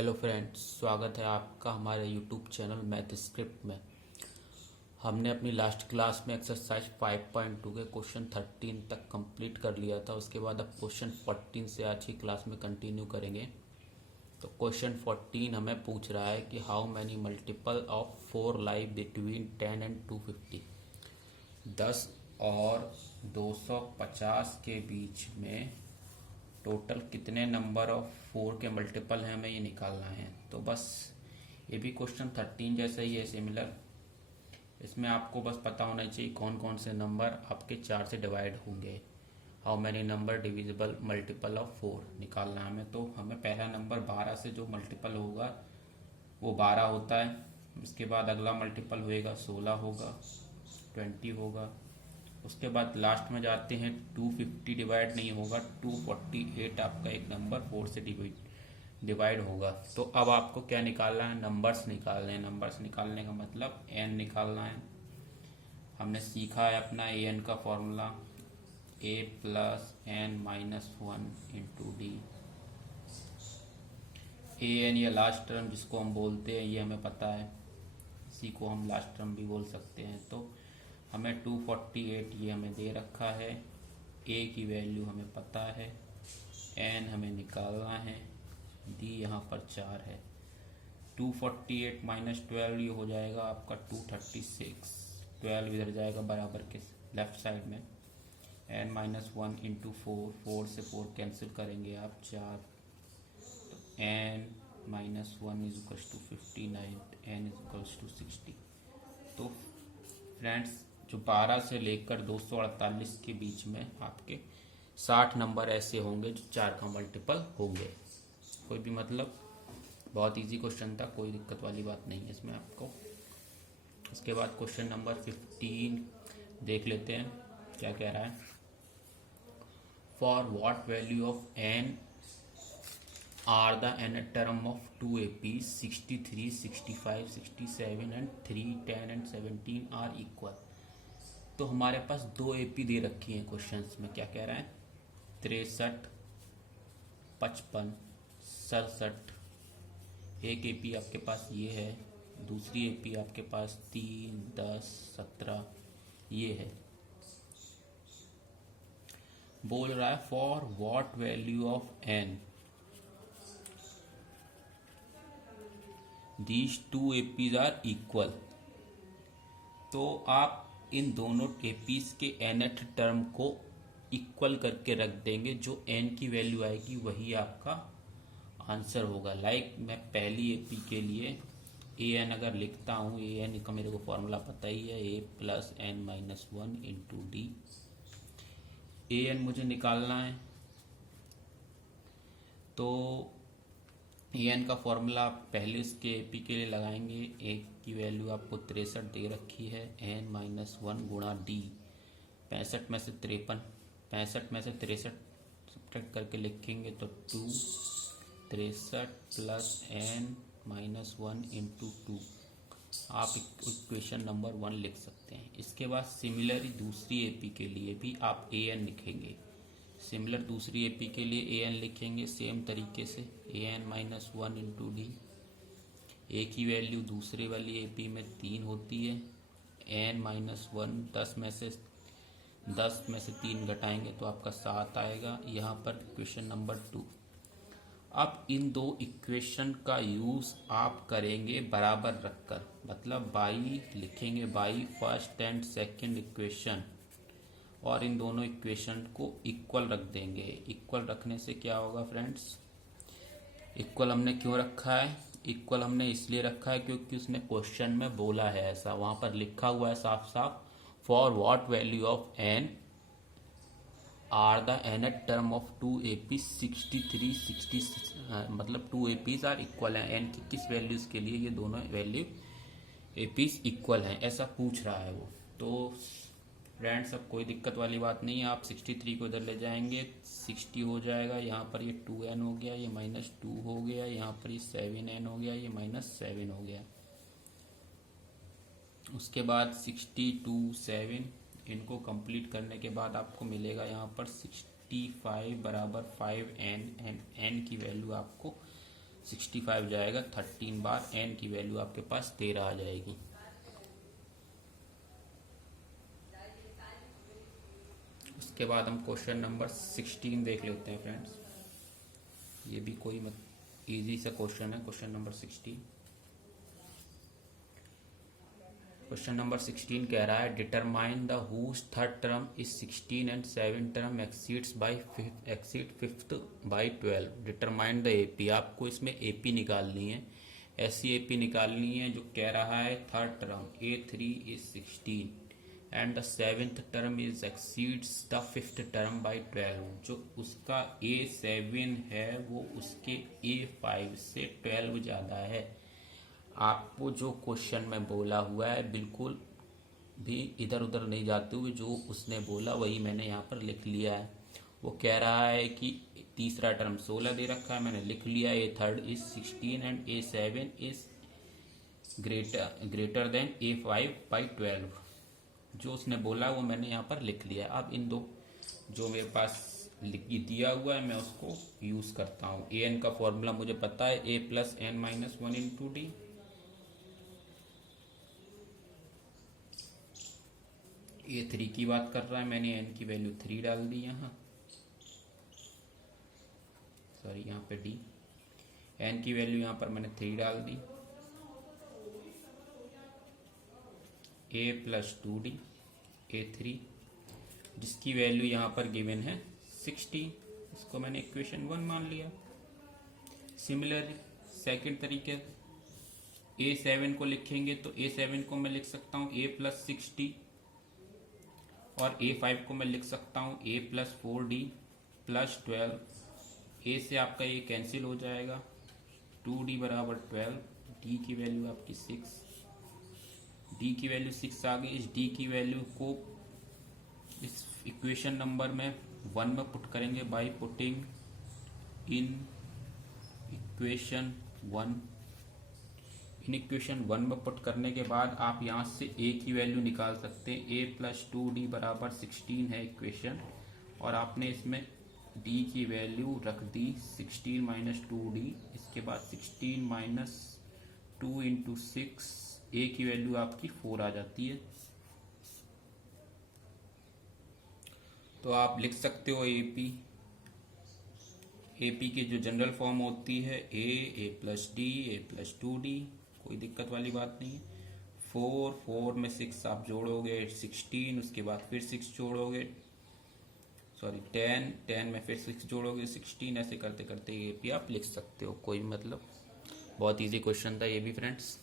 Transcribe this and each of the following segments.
Hello friends, स्वागत है आपका हमारे यूट्यूब चैनल मैथ स्क्रिप्ट में। हमने अपनी लास्ट क्लास में एक्सरसाइज 5.2 के क्वेश्चन 13 तक कंप्लीट कर लिया था। उसके बाद अब क्वेश्चन 14 से आज की क्लास में कंटिन्यू करेंगे। तो क्वेश्चन 14 हमें पूछ रहा है कि how many multiple of 4 lie between 10 and 250। 10 और 250 के बीच में टोटल कितने नंबर ऑफ 4 के मल्टीपल हैं, हमें ये निकालना है। तो बस ये भी क्वेश्चन 13 जैसा ही है, सिमिलर। इसमें आपको बस पता होना चाहिए कौन कौन से नंबर आपके 4 से डिवाइड होंगे। How many number divisible multiple of 4 निकालना है हमें। तो हमें पहला नंबर 12 से जो मल्टीपल होगा वो 12 होता है। उसके बाद अगला मल्टीपल होएगा 16 होगा, 20 होगा। उसके बाद लास्ट में जाते हैं 250 डिवाइड नहीं होगा, 248 आपका एक नंबर 4 से डिवाइड होगा। तो अब आपको क्या निकालना है, नंबर्स निकालने हैं। नंबर्स निकालने का मतलब एन निकालना है। हमने सीखा है अपना ए एन का formula, a plus n minus 1 into d. A n या लास्ट टर्म जिसको हम बोलते हैं, ये हमें पता है, इसी को हम लास्ट टर्म भी बोल सकते हैं। तो हमें 248 ये हमें दे रखा है, ए की वैल्यू हमें पता है, एन हमें निकालना है, डी यहाँ पर 4 है। 248 माइनस 12 ये हो जाएगा आपका 236। 12 इधर जाएगा बराबर के लेफ्ट साइड में। एन माइनस 1 इंटू 4, 4 से 4 कैंसिल करेंगे आप, 4। तो n minus 1 is equals to 59, n is equals to 60। तो फ्रेंड्स, जो 12 से लेकर 248 के बीच में आपके 60 नंबर ऐसे होंगे जो 4 का मल्टीपल होंगे। कोई भी मतलब बहुत इजी क्वेश्चन था, कोई दिक्कत वाली बात नहीं है इसमें आपको। उसके बाद क्वेश्चन नंबर 15 देख लेते हैं क्या कह रहा है। For what value of n are the nth term of 2 APs 63, 65, 67 and 3, 10 and 17 are equal। तो हमारे पास 2 AP दे रखी हैं क्वेश्चंस में। क्या कह रहा है, 63, 55, 67। एक AP आपके पास ये है, दूसरी AP आपके पास 3, 10, 17 ये है। बोल रहा है for what value of n these 2 APs are equal. तो आप इन दोनों एपीज के nth टर्म को इक्वल करके रख देंगे। जो n की वैल्यू आएगी वही आपका आंसर होगा। लाइक मैं पहली एपी के लिए ए एन अगर लिखता हूँ, ए एन का मेरे को फॉर्मूला पता ही है, a plus n minus 1 into d. A n मुझे निकालना है, तो ए एन का फॉर्मूला पहले इसके एपी के लिए लगाएंगे। ए की वैल्यू आपको 63 दे रखी है, एन माइनस 1 गुणा डी। 65 में से 53, 65 में से 63 सब्ट्रैक्ट करके लिखेंगे तो 2, 63 प्लस एन माइनस 1 इंटू 2। आप इक्वेशन नंबर 1 लिख सकते हैं। इसके बाद सिमिलरली दूसरी एपी के लिए भी आप ए एन लिखेंगे। सिमिलर दूसरी एपी के लिए ए एन लिखेंगे सेम तरीके से, A N minus 1 into d. ए की वैल्यू दूसरे वाली एपी में 3 होती है, एन माइनस 1। 10 में से 3 घटाएंगे तो आपका 7 आएगा। यहाँ पर इक्वेशन नंबर 2। अब इन दो इक्वेशन का यूज़ आप करेंगे बराबर रखकर, मतलब बाई लिखेंगे, by first and second equation, और इन दोनों इक्वेशन को इक्वल रख देंगे। इक्वल रखने से क्या होगा फ्रेंड्स, इक्वल हमने क्यों रखा है, इक्वल हमने इसलिए रखा है क्योंकि उसने क्वेश्चन में बोला है ऐसा, वहां पर लिखा हुआ है साफ साफ, for what value of n are the nth term of 2 APs 63, 60, मतलब 2 APs आर इक्वल है। एन की किस वैल्यूज के लिए ये दोनों वैल्यू APs इक्वल हैं, ऐसा पूछ रहा है वो। तो फ्रेंड्स, अब कोई दिक्कत वाली बात नहीं है। आप 63 को इधर ले जाएंगे, 60 हो जाएगा। यहाँ पर ये 2n हो गया, ये माइनस 2 हो गया। यहाँ पर ये 7n हो गया, ये माइनस 7 हो गया। उसके बाद 62, 7 इनको कंप्लीट करने के बाद आपको मिलेगा यहाँ पर 65 बराबर 5n। n की वैल्यू आपको 65 जाएगा 13 बार, n की वैल्यू आपके पास 13 आ जाएगी। उसके बाद हम क्वेश्चन नंबर 16 देख लेते हैं फ्रेंड्स। ये भी कोई इजी सा क्वेश्चन है, क्वेश्चन नंबर 16। क्वेश्चन नंबर 16 कह रहा है determine the whose third term is 16 and seven term exceed fifth by 12। Determine the AP, आपको इसमें एपी निकालनी है, ऐसी एपी निकालनी है जो कह रहा है third term A3 is 16 and the seventh term is exceeds the fifth term by 12। जो उसका A7 है वो उसके A5 से 12 ज़्यादा है। आपको जो क्वेश्चन में बोला हुआ है बिल्कुल भी इधर उधर नहीं जाते हुए जो उसने बोला वही मैंने यहाँ पर लिख लिया है। वो कह रहा है कि तीसरा टर्म 16 दे रखा है, मैंने लिख लिया a third is 16 and A7 is greater than A5 by 12। जो उसने बोला वो मैंने यहाँ पर लिख लिया है। अब इन दो जो मेरे पास दिया हुआ है मैं उसको यूज़ करता हूँ। an का फॉर्मूला मुझे पता है a plus n minus 1 into d. A3 की बात कर रहा है, मैंने n की वैल्यू 3 डाल दी यहाँ, सॉरी यहाँ पे d, n की वैल्यू यहाँ पर मैंने 3 डाल दी। a प्लस 2d A3 जिसकी वैल्यू यहाँ पर गिवन है 16, इसको मैंने इक्वेशन 1 मान लिया। सिमिलरली सेकेंड तरीके A7 को लिखेंगे तो A7 को मैं लिख सकता हूँ a प्लस 6d और A5 को मैं लिख सकता हूँ a plus 4d plus 12। a से आपका ये कैंसिल हो जाएगा, 2d बराबर 12, d की वैल्यू आपकी 6, d की वैल्यू 6 आ गई। इस d की वैल्यू को इस इक्वेशन नंबर में 1 में पुट करेंगे by putting in equation 1। In equation 1 में पुट करने के बाद आप यहाँ से a की वैल्यू निकाल सकते हैं। a प्लस 2d बराबर 16 है इक्वेशन, और आपने इसमें d की वैल्यू रख दी 16 माइनस 2d। इसके बाद 16 माइनस 2 इंटू 6, a की वैल्यू आपकी 4 आ जाती है। तो आप लिख सकते हो एपी की जो जनरल फॉर्म होती है a plus d a plus 2d, कोई दिक्कत वाली बात नहीं है। 4 में 6 आप जोड़ोगे 16, उसके बाद फिर 6 जोड़ोगे, सॉरी 10 में फिर 6 जोड़ोगे 16, ऐसे करते करते एपी आप लिख सकते हो, कोई मतलब बहुत इजी क्वेश्चन था ये भी फ्रेंड्स।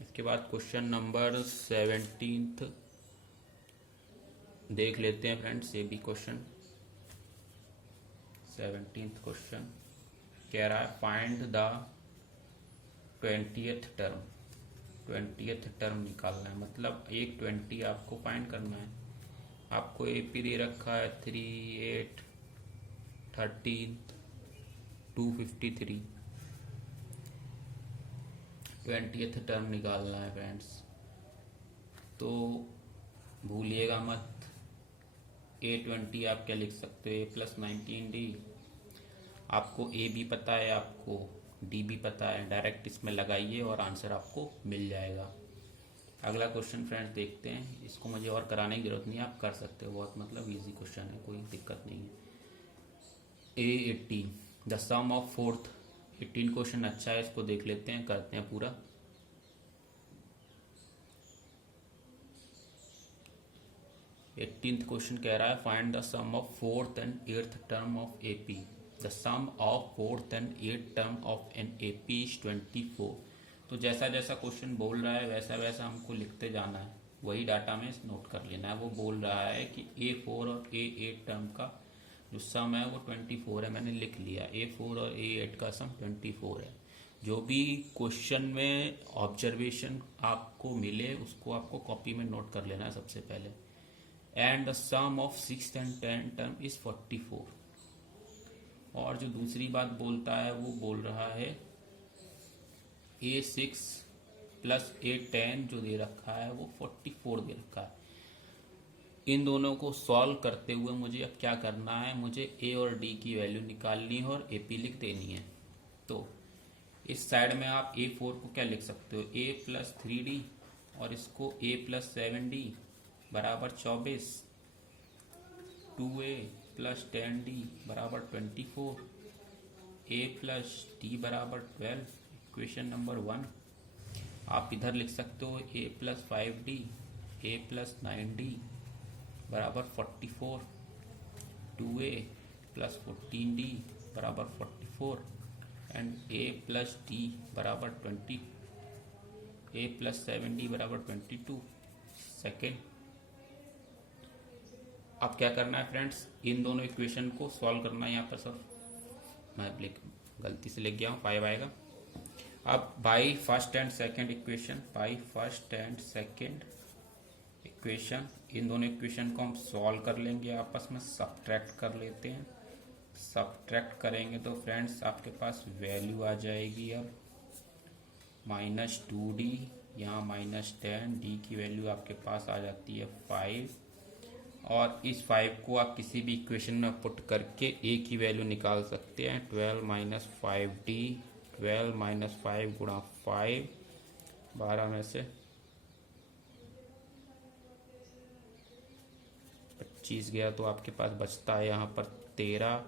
इसके बाद क्वेश्चन नंबर 17 देख लेते हैं फ्रेंड्स। ये भी क्वेश्चन 17th क्वेश्चन कह रहा है find the 20th term. 20th term निकालना है, मतलब एक 20 आपको फाइंड करना है। आपको एपी दे रखा है 3, 8, 13, 253। 20th टर्म निकालना है फ्रेंड्स, तो भूलिएगा मत A20 आप क्या लिख सकते हो, a प्लस 19d। आपको a भी पता है, आपको d भी पता है, डायरेक्ट इसमें लगाइए और आंसर आपको मिल जाएगा। अगला क्वेश्चन फ्रेंड्स देखते हैं, इसको मुझे और कराने की जरूरत नहीं है, आप कर सकते हो, बहुत मतलब इजी क्वेश्चन है, कोई दिक्कत नहीं है। A80 the sum of fourth. 18 question अच्छा है, इसको देख लेते हैं, करते हैं पूरा। एटीन्थ क्वेश्चन कह रहा है find the sum of fourth and eighth term of AP. The sum of fourth and eighth term of an AP is 24। तो जैसा जैसा क्वेश्चन बोल रहा है वैसा वैसा हमको लिखते जाना है, वही डाटा में नोट कर लेना है। वो बोल रहा है कि A4 और A8 टर्म का जो सम है वो 24 है, मैंने लिख लिया। A4 और A8 का सम 24 है। जो भी क्वेश्चन में ऑब्जर्वेशन आपको मिले उसको आपको कॉपी में नोट कर लेना है सबसे पहले। And the sum of 6th and 10th term is 44। और जो दूसरी बात बोलता है वो बोल रहा है A6 प्लस A10 जो दे रखा है वो 44 दे रखा है। इन दोनों को सॉल्व करते हुए मुझे अब क्या करना है, मुझे ए और डी की वैल्यू निकालनी है और एपी लिख देनी है। तो इस साइड में आप A4 को क्या लिख सकते हो, A+3D और इसको A+7D बराबर 24, 2A+10D बराबर 24, A+D बराबर 12, इक्वेशन नंबर 1। आप इधर लिख सकते हो A+5D, A+9D बराबर 44, 2A+14D बराबर 44 एंड A+D बराबर 20, A+7D बराबर 22। सेकेंड, अब क्या करना है फ्रेंड्स, इन दोनों इक्वेशन को सॉल्व करना है। यहाँ पर सर मैं गलती से लिख गया हूँ, 5 आएगा। अब by first and second equation, by first and second equation, इन दोनों इक्वेशन को हम सॉल्व कर लेंगे, आपस में सब्ट्रैक्ट कर लेते हैं। सब्ट्रैक्ट करेंगे तो फ्रेंड्स आपके पास वैल्यू आ जाएगी अब -2D, यहाँ -10, D की वैल्यू आपके पास आ जाती है 5, और इस 5 को आप किसी भी इक्वेशन में पुट करके A की वैल्यू निकाल सकते हैं। 12 - 5D, 12 - 5 गुणा 5, 12 में से 25 गया तो आपके पास बचता है यहाँ पर 13।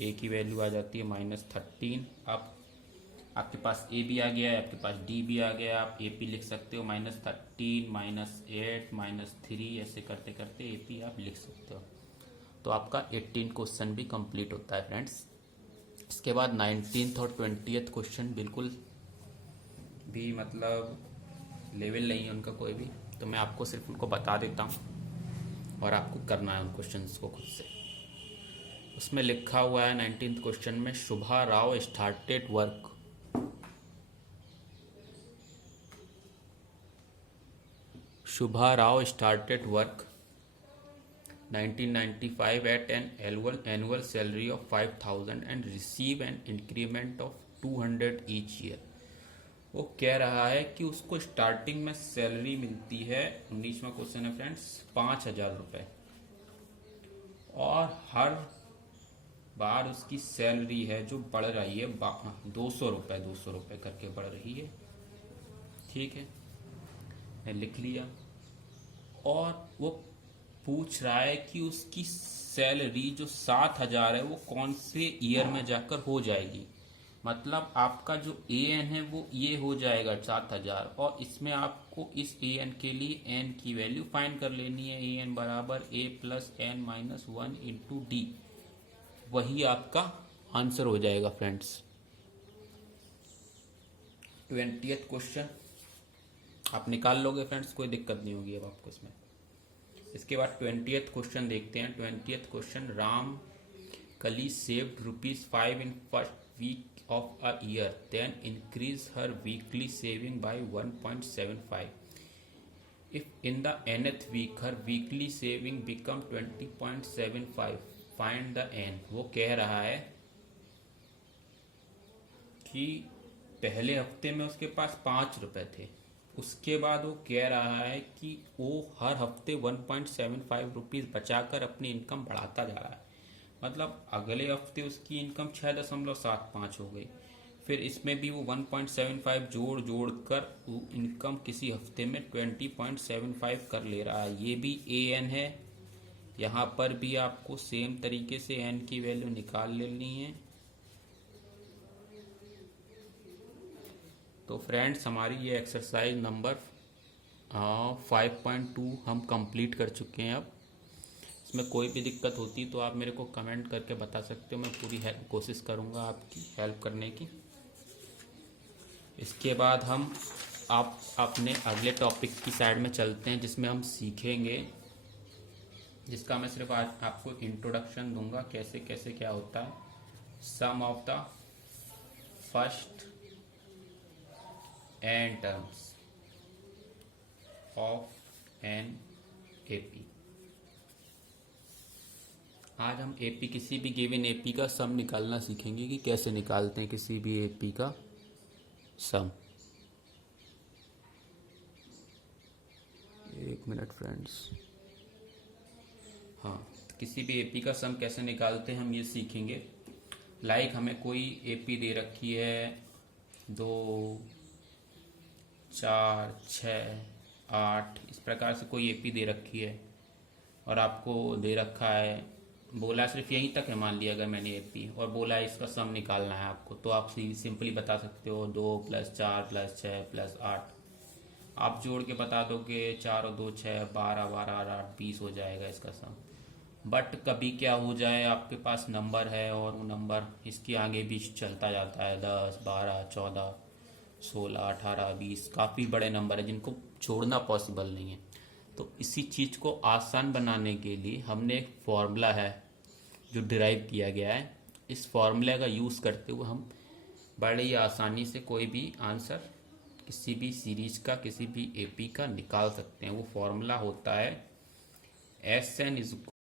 A की वैल्यू आ जाती है -13। अब आपके पास A भी आ गया है, आपके पास D भी आ गया, आप AP लिख सकते हो -13, -8, -3, ऐसे करते करते AP आप लिख सकते हो। तो आपका 18 क्वेश्चन भी कंप्लीट होता है फ्रेंड्स। इसके बाद 19th और 20th क्वेश्चन बिल्कुल भी मतलब लेवल नहीं है उनका कोई भी, तो मैं आपको सिर्फ उनको बता देता हूँ और आपको करना है उन क्वेश्चंस को खुद से। उसमें लिखा हुआ है 19th क्वेश्चन में, Shubha Rao started work, Shubha Rao started work 1995 at an annual salary of 5,000 and receive an increment of 200 each year। वो कह रहा है कि उसको स्टार्टिंग में सैलरी मिलती है, 19वां क्वेश्चन है फ्रेंड्स, 5,000 रुपये, और हर बार उसकी सैलरी है जो बढ़ रही है 200 रुपये करके बढ़ रही है। ठीक है, मैं लिख लिया। और वो पूछ रहा है कि उसकी सैलरी जो 7,000 है वो कौन से ईयर में जाकर हो जाएगी। मतलब आपका जो AN है वो ये हो जाएगा 7,000, और इसमें आपको इस AN के लिए N की वैल्यू फाइंड कर लेनी है। AN बराबर A+N-1 इंटू D, वही आपका आंसर हो जाएगा फ्रेंड्स। 20th क्वेश्चन आप निकाल लोगे फ्रेंड्स, कोई दिक्कत नहीं होगी अब आपको इसमें। इसके बाद 20th क्वेश्चन देखते हैं। 20th क्वेश्चन, राम कली saved ₹5 in first week of a year, then increase her weekly saving by 1.75. If in the nth week her weekly saving become 20.75, find the n। वो कह रहा है कि पहले हफ्ते में उसके पास 5 रुपए थे, उसके बाद वो कह रहा है कि वो हर हफ्ते 1.75 रुपीज़ बचाकर अपनी इनकम बढ़ाता जा रहा है। मतलब अगले हफ्ते उसकी इनकम 6.75 हो गई, फिर इसमें भी वो 1.75 जोड़ कर वो इनकम किसी हफ्ते में 20.75 कर ले रहा है। ये भी AN है, यहाँ पर भी आपको सेम तरीके से N की वैल्यू निकाल लेनी है। तो फ्रेंड्स हमारी ये एक्सरसाइज नंबर 5.2 हम कंप्लीट कर चुके हैं। अब इसमें कोई भी दिक्कत होती तो आप मेरे को कमेंट करके बता सकते हो, मैं पूरी कोशिश करूँगा आपकी हेल्प करने की। इसके बाद हम आप अपने अगले टॉपिक की साइड में चलते हैं, जिसमें हम सीखेंगे, जिसका मैं सिर्फ आज आपको इंट्रोडक्शन दूंगा, कैसे कैसे क्या होता है। Sum of the first n terms of an AP। आज हम AP, किसी भी गिवन AP का सम निकालना सीखेंगे कि कैसे निकालते हैं किसी भी AP का सम। 1 मिनट फ्रेंड्स। हाँ, तो किसी भी एपी का सम कैसे निकालते हैं हम ये सीखेंगे। लाइक हमें कोई एपी दे रखी है 2, 4, 6, 8, इस प्रकार से कोई एपी दे रखी है और आपको दे रखा है, बोला सिर्फ यहीं तक है, मान लिया अगर मैंने एपी और बोला है इसका सम निकालना है आपको, तो आप सिंपली बता सकते हो 2 + 4 + 6 + 8। आप जोड़ के बता दोगे 4 और 2 6, 12, 12 और 8 20 हो जाएगा इसका सम। बट कभी क्या हो जाए, आपके पास नंबर है और वो नंबर इसके आगे भी चलता जाता है, 10, 12, 14, 16, 18, 20, काफ़ी बड़े नंबर है जिनको छोड़ना पॉसिबल नहीं है। तो इसी चीज़ को आसान बनाने के लिए हमने एक फॉर्मूला है जो डिराइव किया गया है। इस फॉर्मूले का यूज़ करते हुए हम बड़े ही आसानी से कोई भी आंसर किसी भी सीरीज का, किसी भी एपी का निकाल सकते हैं। वो फॉर्मूला होता है SN =